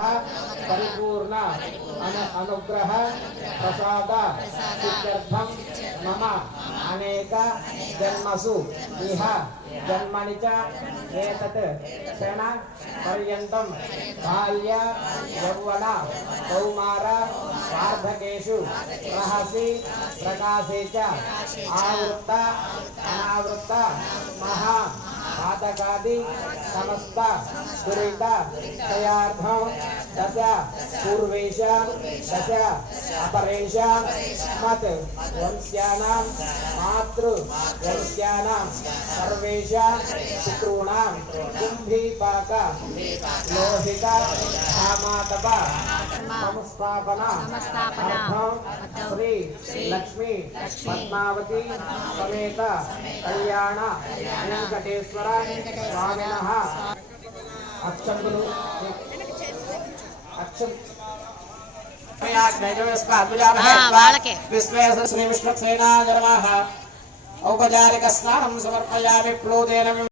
परिपूर्ण अनुग्रह प्रसाद सिद्ध्यर्थम मम अनेक जन्मसु इह जन्मनि च एतत् क्षण पर्यन्तं बाल्य यौवन कौमार वार्धकेषु रहसि प्रकाशे च आवृत्त अनावृत्त महा पातकादि समस्त दुरित क्षयार्थं दश पूर्वेषां दश अपरेषां मत् वंश्यानां मातृ वंश्यानां सर्वेषां पितॄणां कुम्भीपाक लोहित धामातप संस्थापना श्री लक्ष्मी पद्मावती समेत कल्याण वेंकटेश्वर स्वामिनः अक्षंतुलु विश्वेश्वर श्री विष्णुसेना औपचारिक स्नानं समर्पयामि प्लोदेन